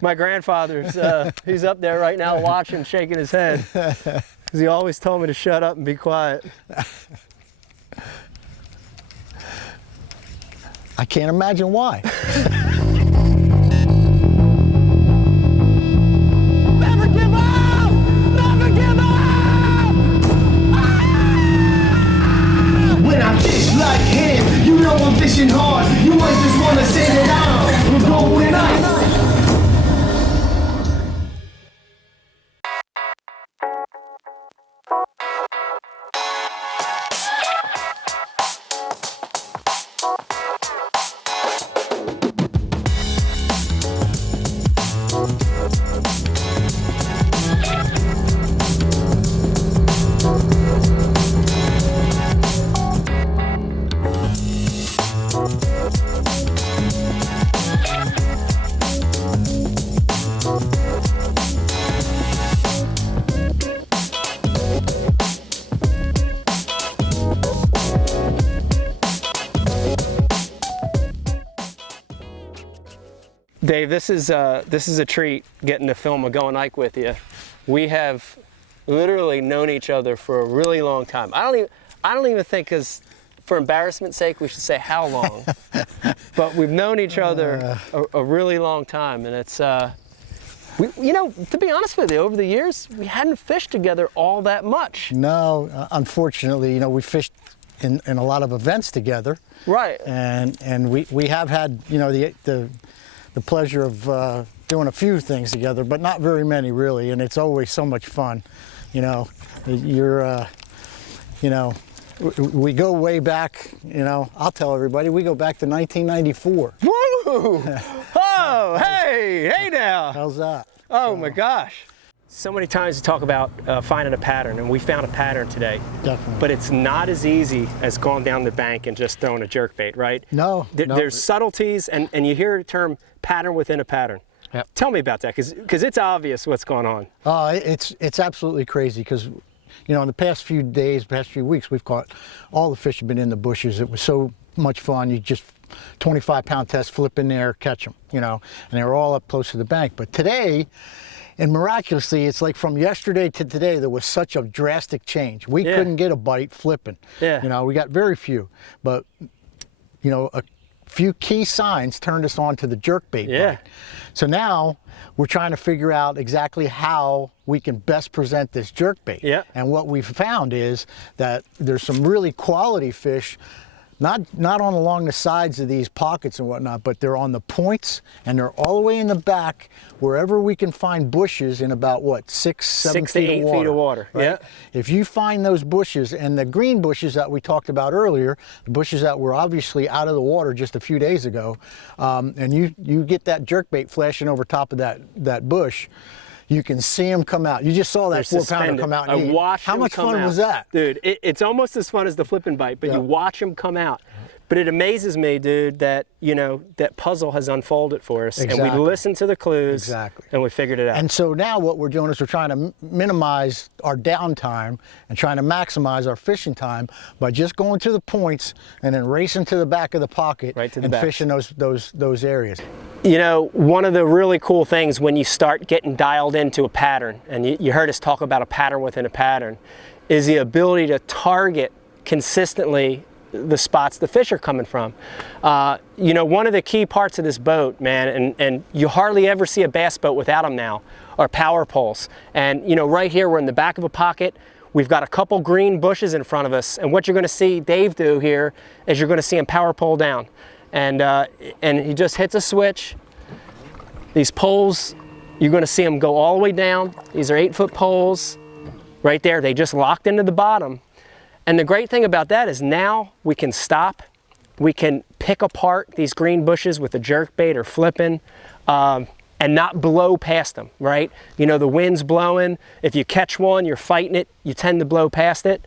My grandfather's, he's up there right now watching, shaking his head. Because he always told me to shut up and be quiet. I can't imagine why. Never give up! Never give up! Ah! When I fish like him, you know I'm fishing hard. You might just wanna sit it down. We're going up. Dave, this is a treat getting to film a Going Ike with you. We have literally known each other for a really long time. I don't even think, because for embarrassment's sake, we should say how long. But we've known each other a really long time, and it's you know, to be honest with you, over the years we hadn't fished together all that much. No, unfortunately, you know, we fished in a lot of events together. Right. And we have had, you know, the pleasure of doing a few things together, but not very many really, and it's always so much fun. You know, you know, we go way back, you know, I'll tell everybody, we go back to 1994. Woo! Oh, hey now. How's that? Oh my gosh. So many times we talk about finding a pattern, and we found a pattern today. Definitely. But it's not as easy as going down the bank and just throwing a jerkbait, right? No, no. There's subtleties, and you hear the term pattern within a pattern. Yep. Tell me about that, because it's obvious what's going on. It's absolutely crazy, because, you know, in the past few days, past few weeks, we've caught, all the fish have been in the bushes. It was so much fun. You just 25-pound test, flip in there, catch them, you know, and they were all up close to the bank. But today, and miraculously, it's like from yesterday to today, there was such a drastic change. We couldn't get a bite flipping. Yeah. You know, we got very few, but, you know, a few key signs turned us on to the jerkbait bite. So now we're trying to figure out exactly how we can best present this jerkbait. Yeah. And what we've found is that there's some really quality fish, not on along the sides of these pockets and whatnot, but they're on the points, and they're all the way in the back, wherever we can find bushes in about, what, 7 to 8 feet of water. Right? Yeah. If you find those bushes, and the green bushes that we talked about earlier, the bushes that were obviously out of the water just a few days ago, and you get that jerkbait flashing over top of that bush, you can see them come out. You just saw that 4-pounder come out. And how much fun was that? Dude, it's almost as fun as the flipping bite, but you watch them come out. But it amazes me, dude, that, you know, that puzzle has unfolded for us. Exactly. And we listened to the clues. And we figured it out. And so now what we're doing is we're trying to minimize our downtime and trying to maximize our fishing time by just going to the points and then racing to the back of the pocket and fishing those areas. You know, one of the really cool things when you start getting dialed into a pattern, and you heard us talk about a pattern within a pattern, is the ability to target consistently the spots the fish are coming from. You know, one of the key parts of this boat, man, and you hardly ever see a bass boat without them now, are power poles. And, you know, right here, we're in the back of a pocket. We've got a couple green bushes in front of us, and what you're gonna see Dave do here is you're gonna see him power pole down. And he just hits a switch. These poles, you're gonna see them go all the way down. These are 8-foot poles right there. They just locked into the bottom. And the great thing about that is now we can stop, we can pick apart these green bushes with a jerkbait or flipping, and not blow past them, right? You know, the wind's blowing. If you catch one, you're fighting it, you tend to blow past it.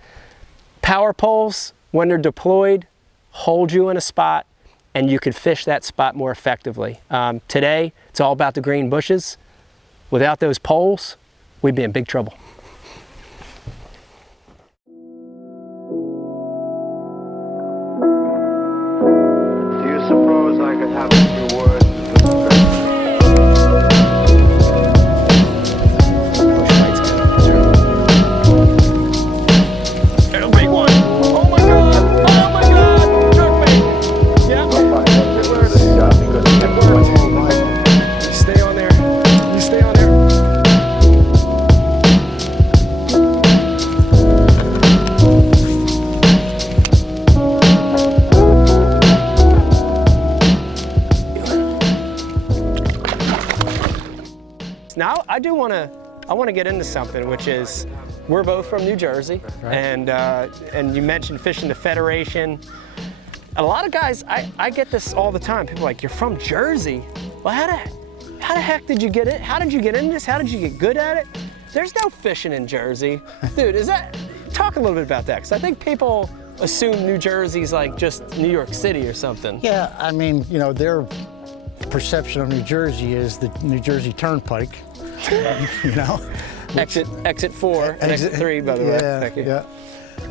Power poles, when they're deployed, hold you in a spot, and you can fish that spot more effectively. Today, it's all about the green bushes. Without those poles, we'd be in big trouble. Do you suppose I could have a few words with Mr. President? Now I want to get into something, which is we're both from New Jersey, Right. and you mentioned fishing the Federation. A lot of guys, I get this all the time. People are like, you're from Jersey. Well, how the heck did you get it? How did you get into this? How did you get good at it? There's no fishing in Jersey. Dude, talk a little bit about that, because I think people assume New Jersey's like just New York City or something. Yeah, I mean, you know, their perception of New Jersey is the New Jersey Turnpike, you know? Exit 4 and exit 3, by the way. Yeah, Thank you. yeah.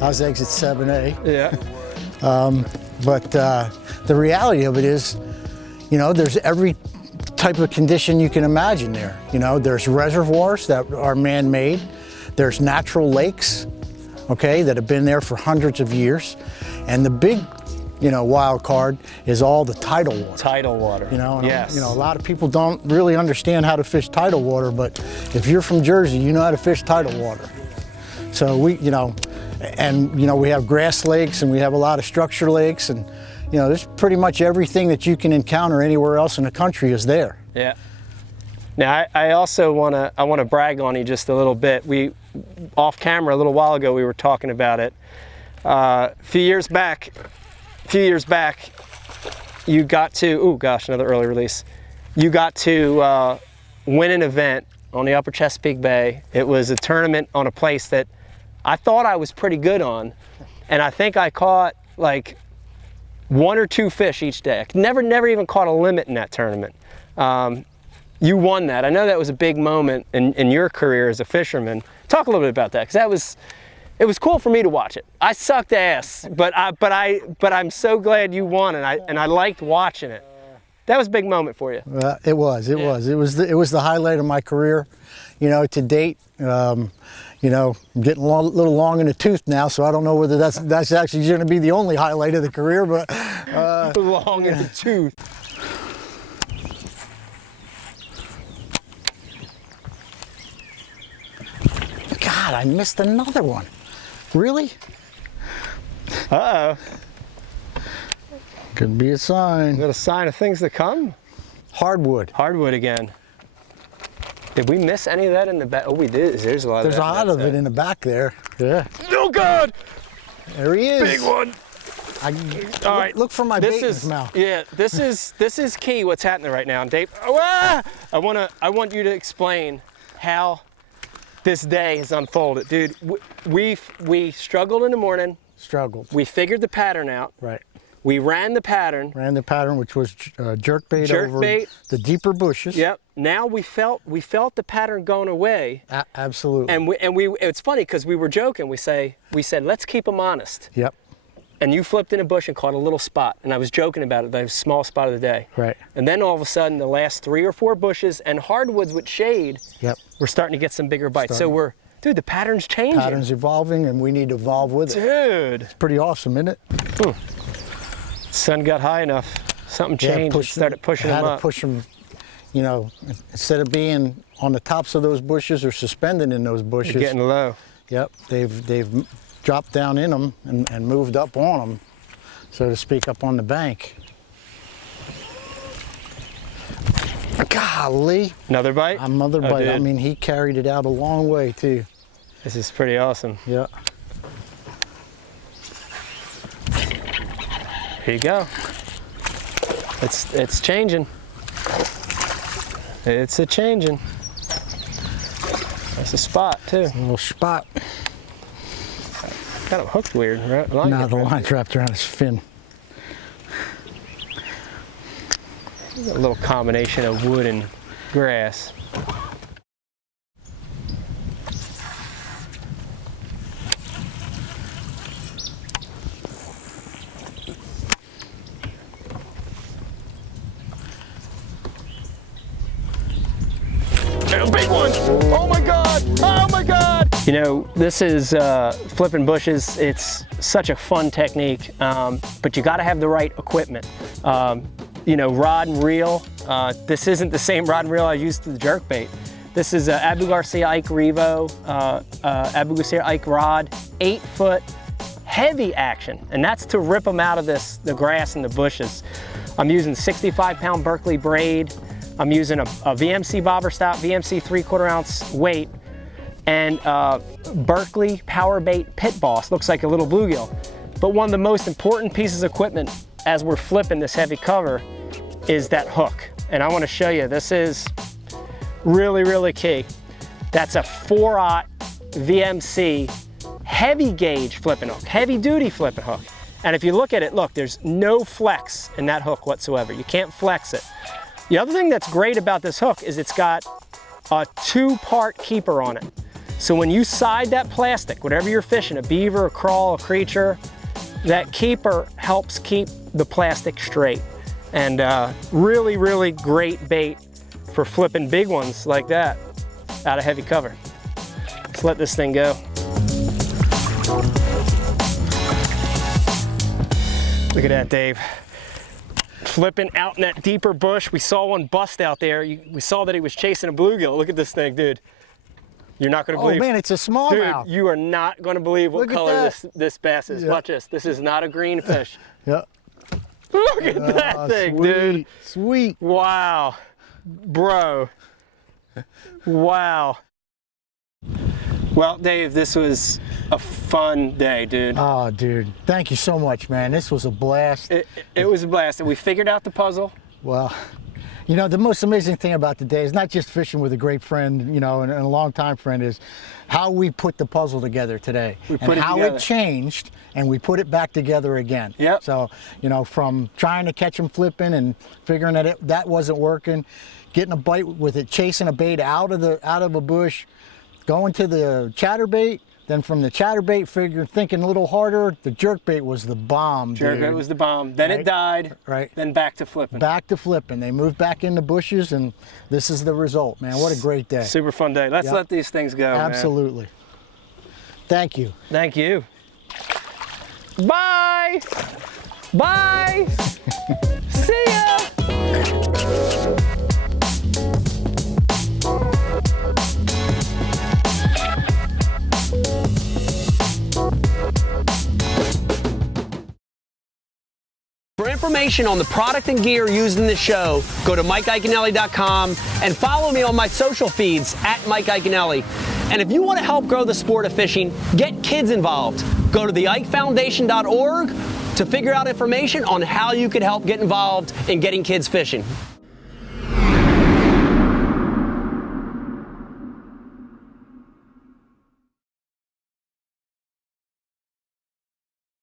I was exit 7A. Yeah. But the reality of it is, you know, there's every type of condition you can imagine there. You know, there's reservoirs that are man-made. There's natural lakes, okay, that have been there for hundreds of years. And the big, you know, wild card is all the tidal water. Tidal water. You know, and yes. you know, a lot of people don't really understand how to fish tidal water, but if you're from Jersey, you know how to fish tidal water. So we, you know, and you know, we have grass lakes and we have a lot of structure lakes, and you know, there's pretty much everything that you can encounter anywhere else in the country is there. Yeah. Now I also want to brag on you just a little bit. We off camera a little while ago we were talking about it. A few years back, you got to, oh gosh, another early release. You got to win an event on the Upper Chesapeake Bay. It was a tournament on a place that I thought I was pretty good on, and I think I caught like 1 or 2 fish each day. I never even caught a limit in that tournament. You won that. I know that was a big moment in your career as a fisherman. Talk a little bit about that, because it was cool for me to watch it. I sucked ass, but I'm so glad you won, and I liked watching it. That was a big moment for you. It was the highlight of my career, you know, to date. You know, I'm getting a little long in the tooth now, so I don't know whether that's actually going to be the only highlight of the career, but long in the tooth. God, I missed another one. Really? Uh-oh. Could be a sign. Is that a sign of things to come? Hardwood. Hardwood again. Did we miss any of that in the back? Oh, we did. There's a lot There's of a that. lot of it in the back there. Yeah. Oh, God! There he is. Big one. All right. Look for my bait in his mouth. Yeah, this is key what's happening right now. And Dave, I want you to explain how this day has unfolded. Dude, we struggled in the morning. Struggled. We figured the pattern out. Right. We ran the pattern. Which was jerkbait over the deeper bushes. Yep. Now we felt the pattern going away. Absolutely. And it's funny because we were joking. We said let's keep them honest. Yep. And you flipped in a bush and caught a little spot, and I was joking about it. That was a small spot of the day. Right. And then all of a sudden, the last 3 or 4 bushes and hardwoods with shade. Yep. We're starting to get some bigger bites. So dude, the pattern's changing. Pattern's evolving, and we need to evolve with it. Dude. It's pretty awesome, isn't it? Sun got high enough. Something changed. It started pushing them had up. to push them, you know, instead of being on the tops of those bushes or suspended in those bushes. They're getting low. Yep, they've dropped down in them and moved up on them, so to speak, up on the bank. Golly. Another bite? Another bite. Dude. I mean, he carried it out a long way too. This is pretty awesome. Yeah. Here you go. It's changing. It's a changing. That's a spot too. A little spot. Got him hooked weird, right? No, the line's wrapped around his fin. A little combination of wood and grass. And a big one! Oh my God! Oh my God! You know, this is flipping bushes. It's such a fun technique, but you gotta have the right equipment. You know, rod and reel. This isn't the same rod and reel I used to the jerkbait. This is Abu Garcia Ike Revo, Abu Garcia Ike rod, 8-foot, heavy action, and that's to rip them out of the grass and the bushes. I'm using 65-pound Berkeley braid. I'm using a VMC bobber stop, VMC 3/4 ounce weight, and Berkeley Power Bait Pit Boss. Looks like a little bluegill. But one of the most important pieces of equipment as we're flipping this heavy cover is that hook. And I want to show you, this is really, really key. That's a 4/0 VMC heavy gauge flipping hook, heavy duty flipping hook. And if you look at it, look, there's no flex in that hook whatsoever. You can't flex it. The other thing that's great about this hook is it's got a 2-part keeper on it. So when you side that plastic, whatever you're fishing, a beaver, a crawl, a creature, that keeper helps keep the plastic straight. And really, really great bait for flipping big ones like that out of heavy cover. Let's let this thing go. Look at that, Dave. Flipping out in that deeper bush. We saw one bust out there. We saw that he was chasing a bluegill. Look at this thing, dude. You're not going to believe. Oh man, it's a smallmouth. Dude, you are not going to believe what color this bass is. Yeah. Watch this. This is not a green fish. Yep. Look at that thing, sweet, dude. Sweet. Wow. Bro. Wow. Well, Dave, this was a fun day, dude. Oh, dude. Thank you so much, man. This was a blast. It was a blast. And we figured out the puzzle. Well, you know, the most amazing thing about the day is not just fishing with a great friend, you know, and a long-time friend, is how we put the puzzle together today. How it changed, and we put it back together again. Yep. So, you know, from trying to catch them flipping and figuring that that wasn't working, getting a bite with it, chasing a bait out of a bush, going to the chatterbait, then from the chatterbait, thinking a little harder, the jerkbait was the bomb. Jerkbait was the bomb. Then it died. Right. Then back to flipping. Back to flipping. They moved back in the bushes, and this is the result, man. What a great day. Super fun day. Let's let these things go. Absolutely. Man. Thank you. Thank you. Bye. Bye. See ya. For information on the product and gear used in the show, go to MikeIaconelli.com and follow me on my social feeds at Mike Iaconelli. And if you want to help grow the sport of fishing, get kids involved. Go to theikefoundation.org to figure out information on how you can help get involved in getting kids fishing.